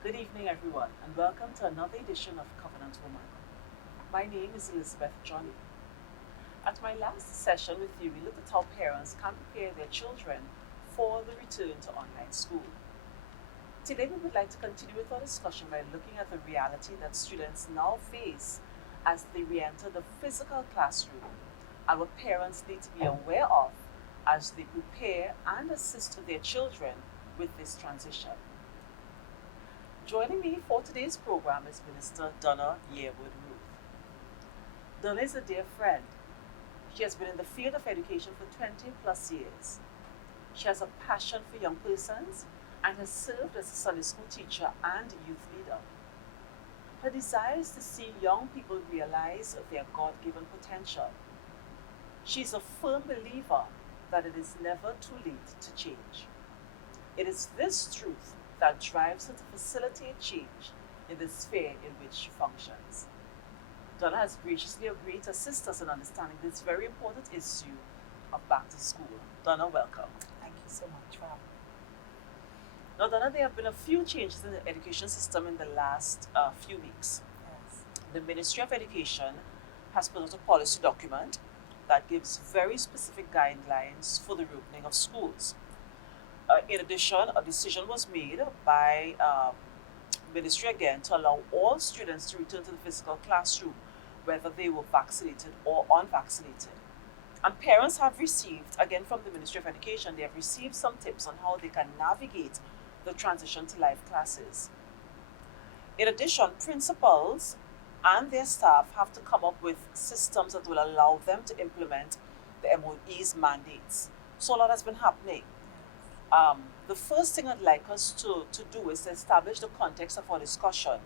Good evening, everyone, and welcome to another edition of Covenant Woman. My name is Elizabeth Johnny. At my last session with you, we looked at how parents can prepare their children for the return to online school. Today, we would like to continue with our discussion by looking at the reality that students now face as they re enter the physical classroom and what parents need to be aware of as they prepare and assist their children with this transition. Joining me for today's program is Minister Donna Yearwood Ruth. Donna is a dear friend. She has been in the field of education for 20 plus years. She has a passion for young persons and has served as a Sunday school teacher and youth leader. Her desire is to see young people realize their God given potential. She is a firm believer that it is never too late to change. It is this truth that drives her to facilitate change in the sphere in which she functions. Donna has graciously agreed to assist us in understanding this very important issue of back to school. Donna, welcome. Thank you so much for having me. Now, Donna, there have been a few changes in the education system in the last few weeks. Yes. The Ministry of Education has put out a policy document that gives very specific guidelines for the reopening of schools. In addition, a decision was made by ministry again to allow all students to return to the physical classroom, whether they were vaccinated or unvaccinated. And parents have received, again from the Ministry of Education, they have received some tips on how they can navigate the transition to live classes. In addition, principals and their staff have to come up with systems that will allow them to implement the MOE's mandates. So a lot has been happening. The first thing I'd like us to do is to establish the context of our discussion.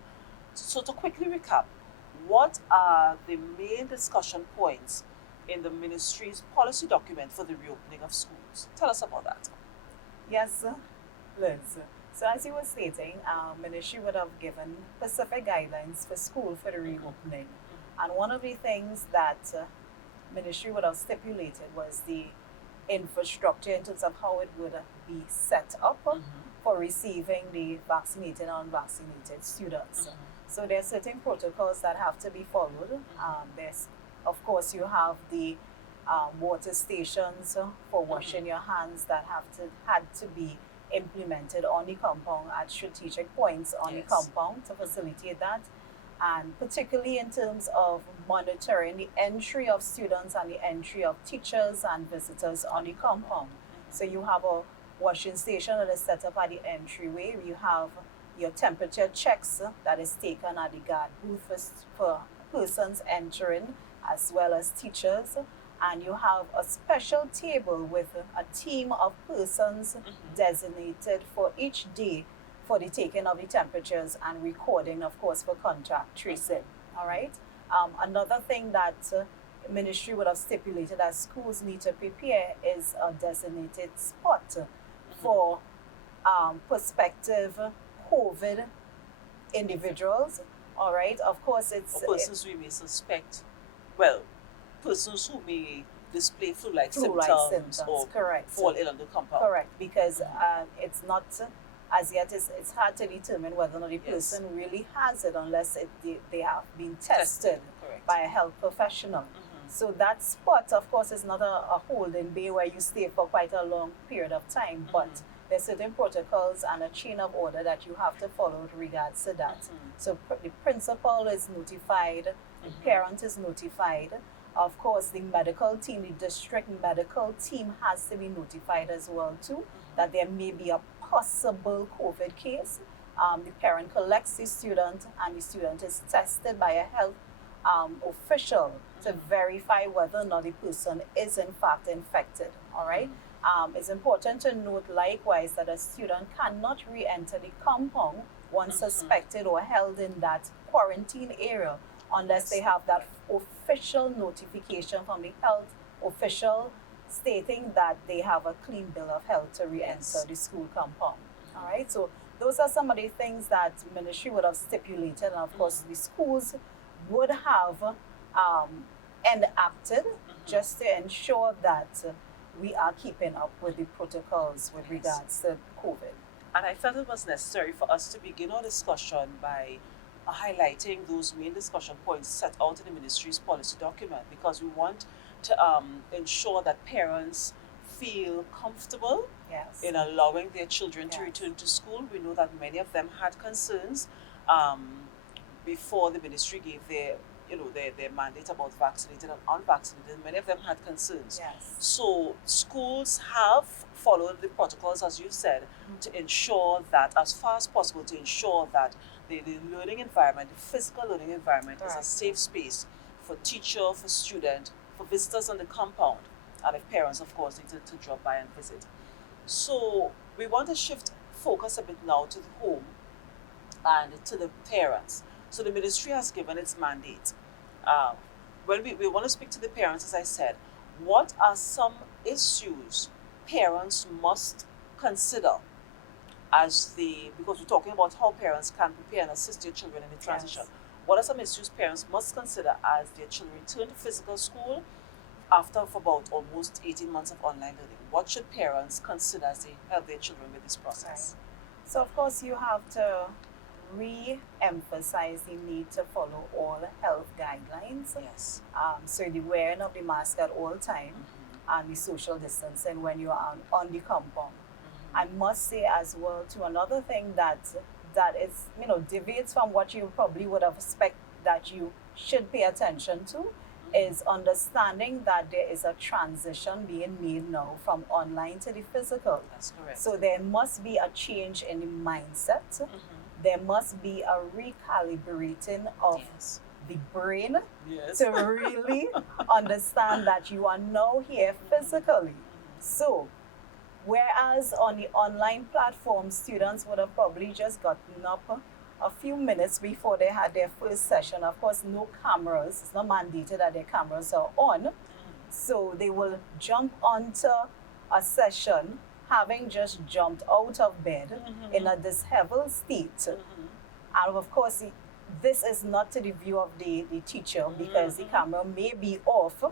So to quickly recap, what are the main discussion points in the ministry's policy document for the reopening of schools? Tell us about that. Yes, Liz. So as you were stating, ministry would have given specific guidelines for school for the reopening. And one of the things that ministry would have stipulated was the infrastructure in terms of how it would be set up for receiving the vaccinated and unvaccinated students. So there are certain protocols that have to be followed. There's, of course, you have the water stations for washing your hands that had to be implemented on the compound at strategic points on the compound to facilitate that. And particularly in terms of monitoring the entry of students and the entry of teachers and visitors on the compound. So you have a washing station that is set up at the entryway. You have your temperature checks that is taken at the guard booth for persons entering as well as teachers. And you have a special table with a team of persons designated for each day for the taking of the temperatures and recording, of course, for contact tracing. All right. Another thing that ministry would have stipulated that schools need to prepare is a designated spot for prospective COVID individuals. All right. Of course, it's persons we may suspect. Well, persons who may display flu-like symptoms or correct. fall ill on the compound. Correct, because it's not. As yet, it's hard to determine whether or not the person really has it unless they have been tested by a health professional. So that spot, of course, is not a holding bay where you stay for quite a long period of time, but there's certain protocols and a chain of order that you have to follow with regards to that. So the principal is notified, the parent is notified. Of course, the medical team, the district medical team has to be notified as well too, that there may be a possible COVID case. The parent collects the student and the student is tested by a health official to verify whether or not the person is in fact infected. All right. It's important to note likewise that a student cannot re-enter the compound once suspected or held in that quarantine area unless they have that official notification from the health official stating that they have a clean bill of health to re-enter the school compound. All right, so those are some of the things that ministry would have stipulated, and of course the schools would have enacted just to ensure that we are keeping up with the protocols with regards to COVID. And I felt it was necessary for us to begin our discussion by highlighting those main discussion points set out in the ministry's policy document, because we want to ensure that parents feel comfortable Yes. in allowing their children to Yes. return to school. We know that many of them had concerns um, before the ministry gave their mandate about vaccinated and unvaccinated. Many of them had concerns. Yes. So schools have followed the protocols, as you said, to ensure that, as far as possible, to ensure that the learning environment, the physical learning environment, is a Correct. safe space for teacher, for student, for visitors on the compound, and if parents, of course, need to drop by and visit. So we want to shift focus a bit now to the home and to the parents. So the ministry has given its mandate. When we want to speak to the parents, as I said, what are some issues parents must consider because we're talking about how parents can prepare and assist their children in the transition. Yes. What are some issues parents must consider as their children return to physical school after for about almost 18 months of online learning? What should parents consider as they help their children with this process? So of course you have to re-emphasize the need to follow all health guidelines. Yes. So the wearing of the mask at all time and the social distancing when you are on the compound. I must say as well too, another thing that is, deviates from what you probably would have expected that you should pay attention to is understanding that there is a transition being made now from online to the physical. That's correct. So there must be a change in the mindset. There must be a recalibrating of Yes. the brain Yes. to really understand that you are now here physically. So, whereas on the online platform, students would have probably just gotten up a few minutes before they had their first session. Of course, no cameras. It's not mandated that their cameras are on. So they will jump onto a session having just jumped out of bed in a disheveled state. And of course, this is not to the view of the teacher because the camera may be off.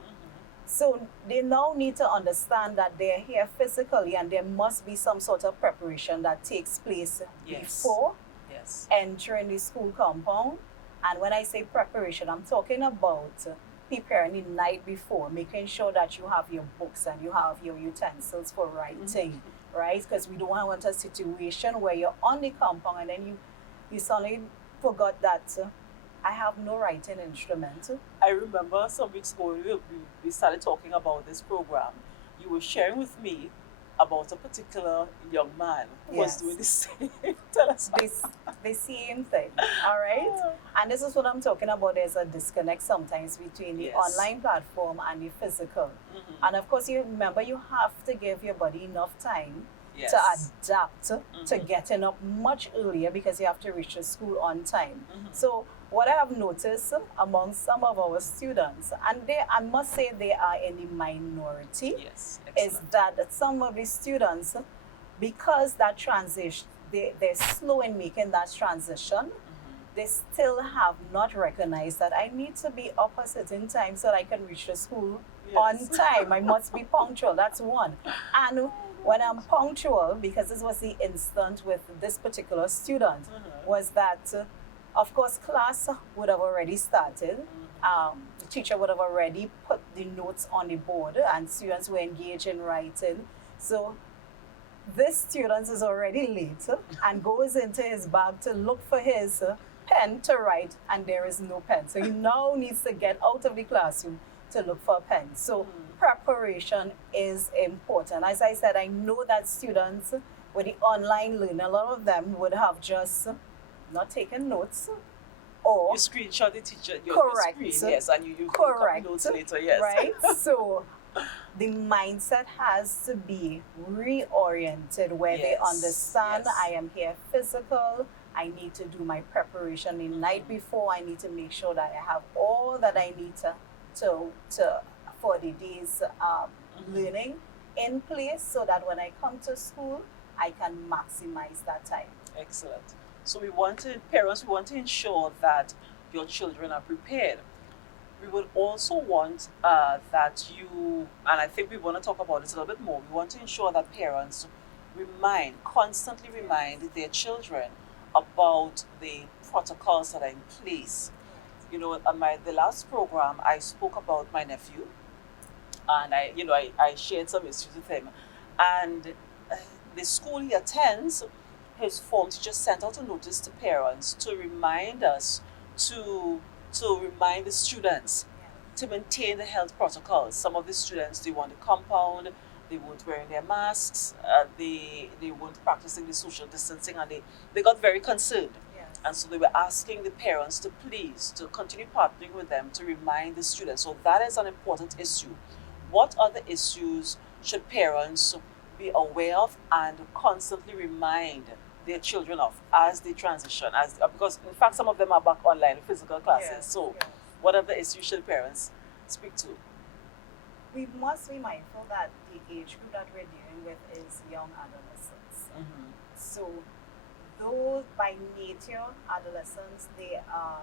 So they now need to understand that they're here physically and there must be some sort of preparation that takes place Yes. before Yes. entering the school compound. And when I say preparation, I'm talking about preparing the night before, making sure that you have your books and you have your utensils for writing, right? Because we don't want a situation where you're on the compound and then you suddenly forgot that I have no writing instrument. I remember some weeks ago we started talking about this program. You were sharing with me about a particular young man who was Yes. doing the same. Tell us. The same thing, all right? And this is what I'm talking about. There's a disconnect sometimes between the Yes. online platform and the physical. And of course, you remember you have to give your body enough time Yes. to adapt to getting up much earlier because you have to reach the school on time. So what I have noticed among some of our students, and I must say they are in the minority, Yes. is Excellent. that some of the students, because that transition, they're slow in making that transition, they still have not recognized that I need to be up a certain time so that I can reach the school on Yes. time. I must be punctual. That's one. And when I'm punctual, because this was the instant with this particular student, was that, of course, class would have already started. The teacher would have already put the notes on the board and students were engaged in writing. So this student is already late and goes into his bag to look for his pen to write, and there is no pen. So he now needs to get out of the classroom to look for a pen. So preparation is important. As I said, I know that students with the online learning, a lot of them would have just not taken notes or You screenshot the teacher your Correct. screen, yes, and you Correct. copy notes later, yes. right? So the mindset has to be reoriented where they Yes, understand yes. I am here physical, I need to do my preparation the night before, I need to make sure that I have all that I need to for the day's learning in place so that when I come to school, I can maximize that time. Excellent. So parents, we want to ensure that your children are prepared. We would also want that you, and I think we want to talk about this a little bit more, we want to ensure that parents constantly remind their children about the protocols that are in place. You know, on the last program, I spoke about my nephew, and I shared some issues with him, and uh, the school he attends, his form teacher sent out a notice to parents to remind us to remind the students to maintain the health protocols. Some of the students, they want the compound, they weren't wearing their masks, they weren't practicing the social distancing, and they got very concerned. And so they were asking the parents to please to continue partnering with them to remind the students. So that is an important issue. What other issues should parents be aware of and constantly remind their children of as they transition? Because in fact some of them are back online in physical classes. So what other issues should parents speak to? We must be mindful that the age group that we're dealing with is young adolescents. So though by nature adolescents, they are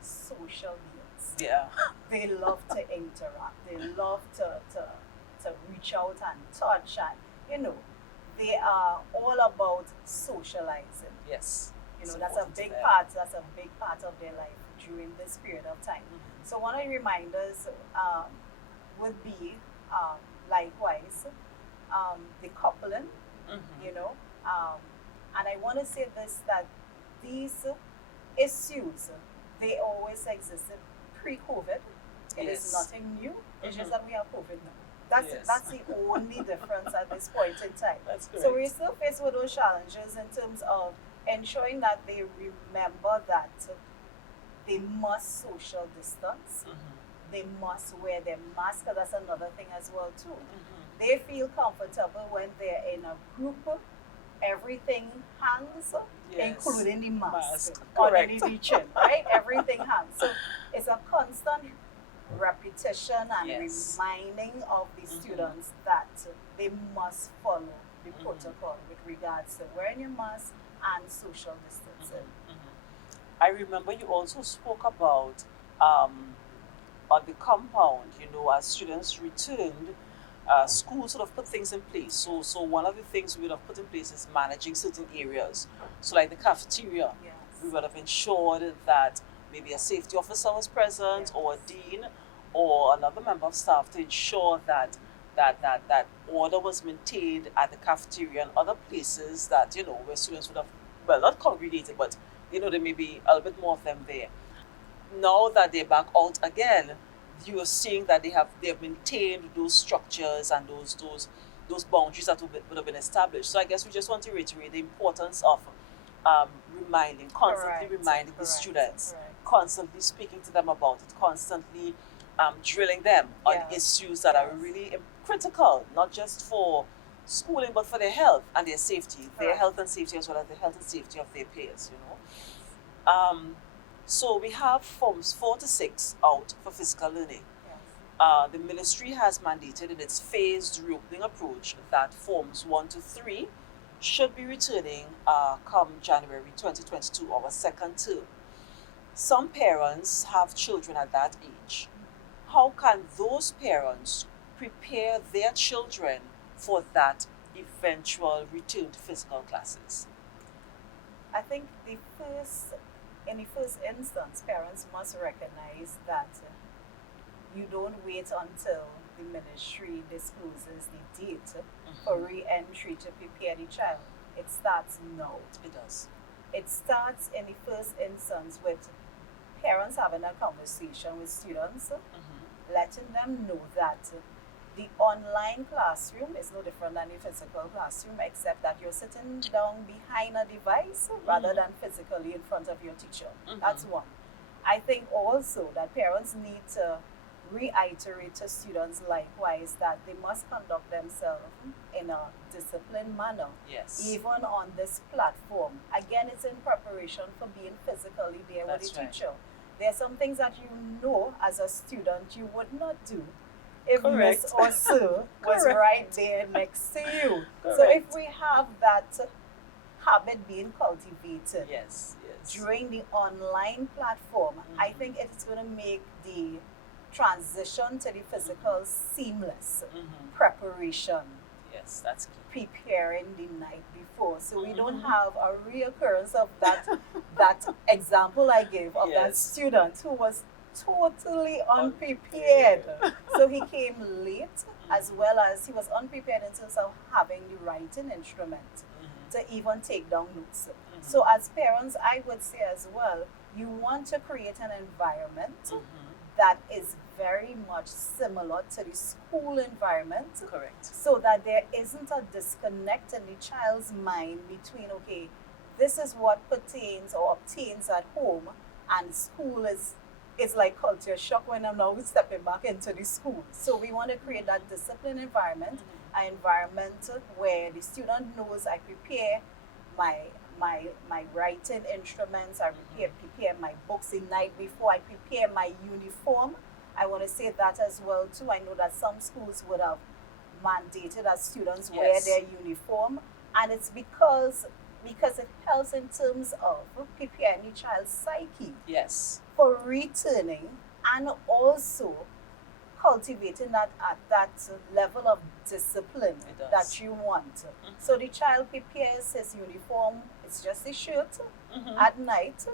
social beings. Yeah. They love to interact. They love to reach out and touch, and they are all about socializing. Yes. That's a big part of their life during this period of time. So one of the reminders would be likewise the coupling, and I want to say this, that these issues, they always existed pre-COVID. It is nothing new. It's just that we have COVID now. That's the only difference at this point in time. That's correct. So we're still faced with those challenges in terms of ensuring that they remember that they must social distance. They must wear their mask, because that's another thing as well too. They feel comfortable when they're in a group. Everything hangs, including the mask on the chin, right? Everything hangs. So it's a constant repetition and reminding of the students that they must follow the protocol with regards to wearing your mask and social distancing. I remember you also spoke about on the compound, as students returned, school sort of put things in place. So one of the things we would have put in place is managing certain areas. So like the cafeteria, we would have ensured that maybe a safety officer was present, or a dean, or another member of staff to ensure that order was maintained at the cafeteria and other places that, where students would have, well, not congregated, but, there may be a little bit more of them there. Now that they're back out again, you are seeing that they have maintained those structures and those boundaries that would have been established. So I guess we just want to reiterate the importance of constantly reminding the students, constantly speaking to them about it, constantly drilling them on issues that are really critical, not just for schooling, but for their health and their safety, their health and safety, as well as the health and safety of their peers, So we have forms 4 to 6 out for physical learning. The ministry has mandated in its phased reopening approach that forms 1 to 3 should be returning come January 2022, our second term. Some parents have children at that age. How can those parents prepare their children for that eventual return to physical classes? I think in the first instance, parents must recognize that you don't wait until the ministry discloses the date for re-entry to prepare the child. It starts now. It does. It starts in the first instance with parents having a conversation with students, letting them know that the online classroom is no different than the physical classroom, except that you're sitting down behind a device rather than physically in front of your teacher. That's one. I think also that parents need to reiterate to students likewise that they must conduct themselves in a disciplined manner, even on this platform. Again, it's in preparation for being physically there with the teacher. There are some things that as a student you would not do if Miss or Sir was right there next to you. So if we have that habit being cultivated during the online platform, I think it's going to make the transition to the physical seamless preparation Yes, that's key. preparing the night before. So we don't Mhm. have a reoccurrence of that example I gave of that Yes. student who was totally unprepared. So he came late, as well as he was unprepared in terms of having the writing instrument Mhm. to even take down notes. Mhm. So as parents, I would say as well, you want to create an environment Mhm. that is very much similar to the school environment, Correct. so that there isn't a disconnect in the child's mind between, okay, this is what pertains or obtains at home, and school is like culture shock when I'm now stepping back into the school. So we want to create that disciplined environment, Mhm. an environment where the student knows I prepare my writing instruments, I prepare my books the night before, I prepare my uniform. I want to say that as well too. I know that some schools would have mandated that students wear Yes. their uniform, and it's because it helps in terms of preparing the child's psyche Yes. for returning, and also cultivating that at that level of discipline It does. that you want. Mhm. So the child prepares his uniform, it's just a shirt Mhm. at night,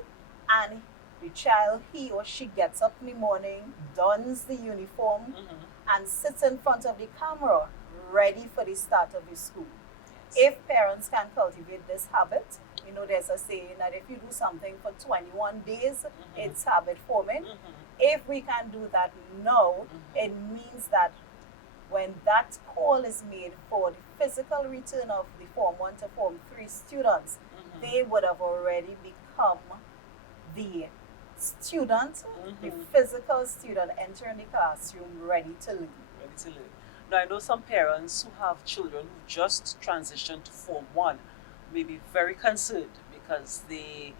and the child, he or she gets up in the morning, dons the uniform, Mhm. and sits in front of the camera ready for the start of the school. Yes. If parents can cultivate this habit, you know, there's a saying that if you do something for 21 days, it's habit forming. Mhm. If we can do that now, Mhm. it means that when that call is made for the physical return of the Form 1 to Form 3 students, Mhm. they would have already become the student, the Mhm. physical student entering the classroom ready to learn. Ready to learn. Now, I know some parents who have children who just transitioned to Form 1 may be very concerned because the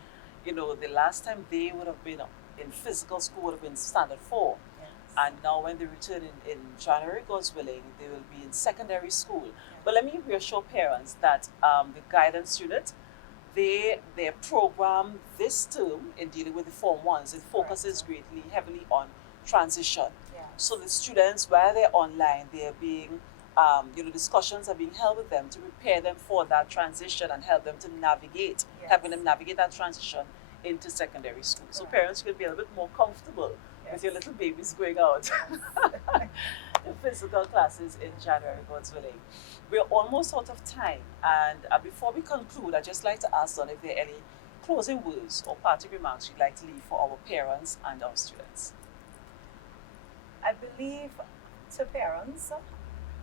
last time they would have been in physical school would have been Standard 4. Yes. And now when they return in January, God's willing, they will be in secondary school. But let me reassure parents that the guidance unit, their program this term in dealing with the Form 1s, it focuses greatly, heavily on transition. Yes. So the students, while they're online, they're being, discussions are being held with them to prepare them for that transition and help them to navigate, Yes. helping them navigate that transition into secondary school. So Correct. parents can be a little bit more comfortable with your little babies going out to physical classes in January, God's willing. We're almost out of time, and before we conclude, I'd just like to ask Don if there are any closing words or parting remarks you'd like to leave for our parents and our students. I believe to parents,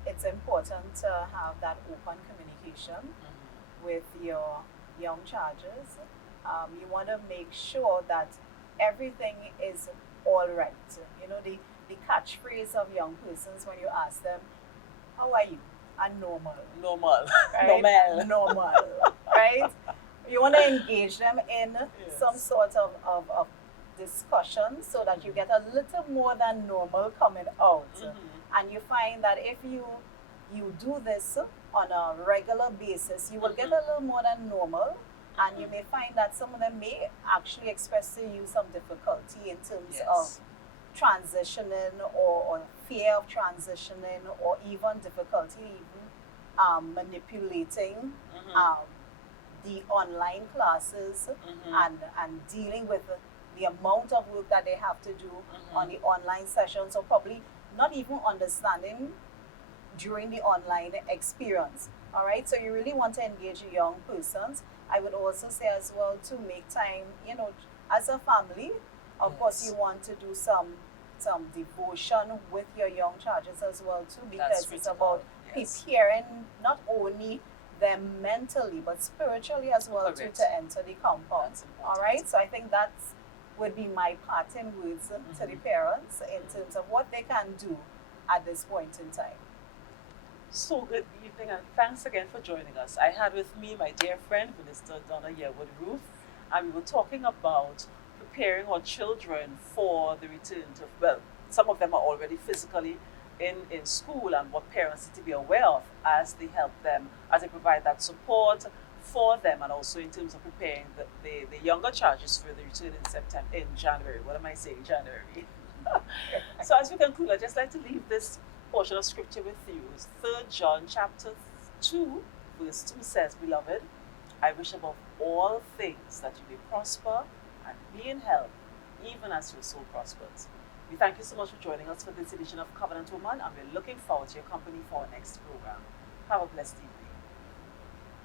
it's important to have that open communication with your young charges. You want to make sure that everything is all right. You know, the catchphrase of young persons when you ask them, how are you? And normal. Normal. Right? Normal. Right? You want to engage them in some sort of discussion so that you get a little more than normal coming out. And you find that if you do this on a regular basis, you will get a little more than normal, and you may find that some of them may actually express to you some difficulty in terms of transitioning or fear of transitioning, or even difficulty manipulating the online classes and dealing with the amount of work that they have to do on the online sessions, or probably not even understanding during the online experience. All right, so you really want to engage young persons. I would also say as well to make time, as a family, of course you want to do some devotion with your young charges as well too, because it's about preparing not only them mentally but spiritually as well too, to enter the compound. All right, so I think that would be my parting words to the parents in terms of what they can do at this point in time. So good evening, and thanks again for joining us. I had with me my dear friend, Minister Donna Yearwood Ruth, and we were talking about preparing our children for the return to, well, some of them are already physically in school, and what parents need to be aware of as they help them, as they provide that support for them, and also in terms of preparing the younger charges for the return in January. What am I saying? January. So as we conclude, I'd just like to leave this portion of scripture with you is 3 John chapter 2, verse 2 says, Beloved, I wish above all things that you may prosper and be in health, even as your soul prospers. We thank you so much for joining us for this edition of Covenant Woman, and we're looking forward to your company for our next program. Have a blessed evening.